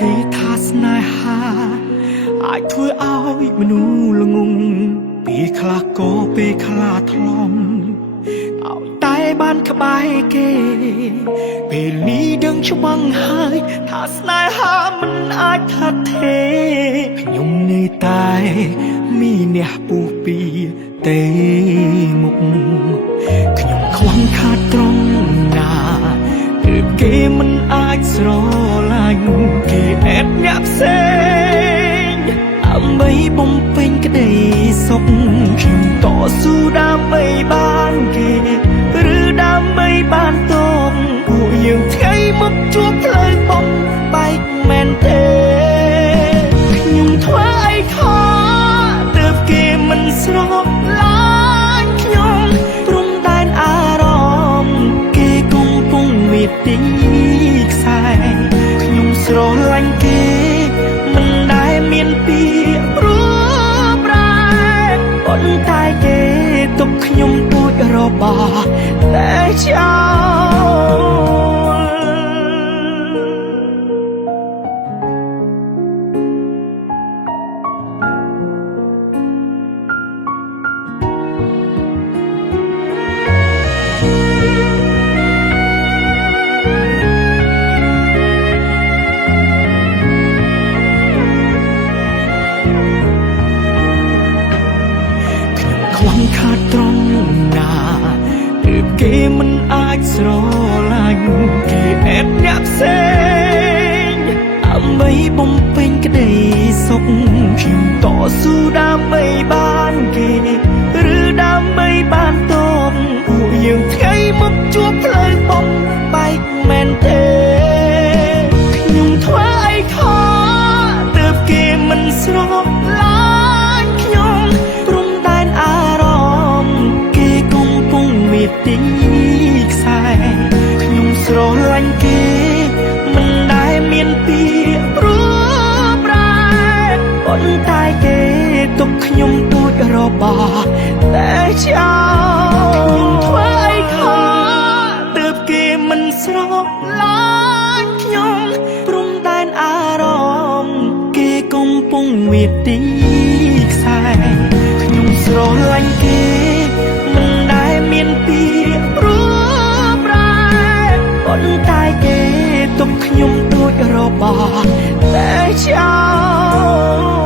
គេថាស្នេហាអាចធ្វើឲ្យមនុស្សល្ងងពេលខ្លះក៏ពេលខ្លះថ្លង់ឲ្យតែបានក្បែរគេពេលនេះដឹងច្បាស់ហើយថាស្នេហាមិនអាចថាទេខ្ញុំនៅតែមានអ្នកពុះពីទេមុខខ្ញុំខ្វះខាតត្រង់ណាទើបគេមិនអាចស្រឡាញ់គេអែបញាក់ផ្សេងដើម្បីបំពេញក្តីសុខខ្ញុំតស៊ូដើម្បីបានគេឬដើម្បីបានតបពួកយើងថ្ងៃមកជួបផ្លូវបំបែកមែនទេខ្ញុំធ្វើអីខុសទើបគេមិនស្រឡាញ់ខ្ញុំព្រំដែនអារម្មណ៍គេកំពុងមានទីខ្សែខ្ញុំស្រឡាញ់គេមិនដែលមានពីរួបរែប៉ុន្តែគេទុកខ្ញុំដូចរបស់តែចោលខាតត្រង់ណាទើបគេមិនអាចស្រឡាញ់គេអែបញាក់ផ្សេងដើម្បីបំពេញក្តីសុខខ្ញុំតស៊ូដើម្បីបានគេឬដើម្បីបានតបពួកយើងថ្ងៃមកជួបផ្លូវបំបែកមែនទេខ្ញុំធ្វើអីខុសទើបគេមិនស្រឡាញ់ខ្ញុំព្រំដែនអារម្មណ៍គេកំពុងមានទីខ្សែខ្ញុំស្រឡាញ់គេមិនដែលមានពីរួបរែប៉ុន្តែគេទុកខ្ញុំដូចរបស់តែចោលខ្ញុំធ្វើអីខុសទើបគេមិនស្រឡាញ់ខ្ញុំព្រំដែនអារម្មណ៍គេកំពុងមានទីខ្សែខ្ញុំស្រឡាញ់គេមិនដែលមានពីរួបរែប៉ុន្តែគេទុកខ្ញុំដូចរបស់តែចោល